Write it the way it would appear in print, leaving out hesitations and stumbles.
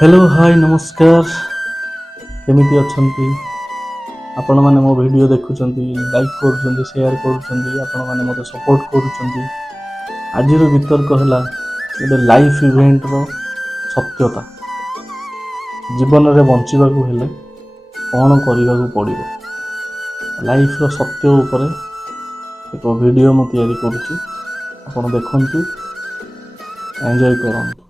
Hello hi नमस्कार केमिति अछंती आपण माने मो वीडियो देखुचंती लाइक करूचंती शेयर करूचंती आपण माने मते सपोर्ट करूचंती। आज रो वितर्क हला गोटे लाइफ इवेंट रो सत्यता जीवन रे बंचिबा को हेले कोन करिबा को पड़िबो लाइफ रो सत्य ऊपर एक वीडियो मो तयारी करूची आपण देखंतु एन्जॉय करंतु।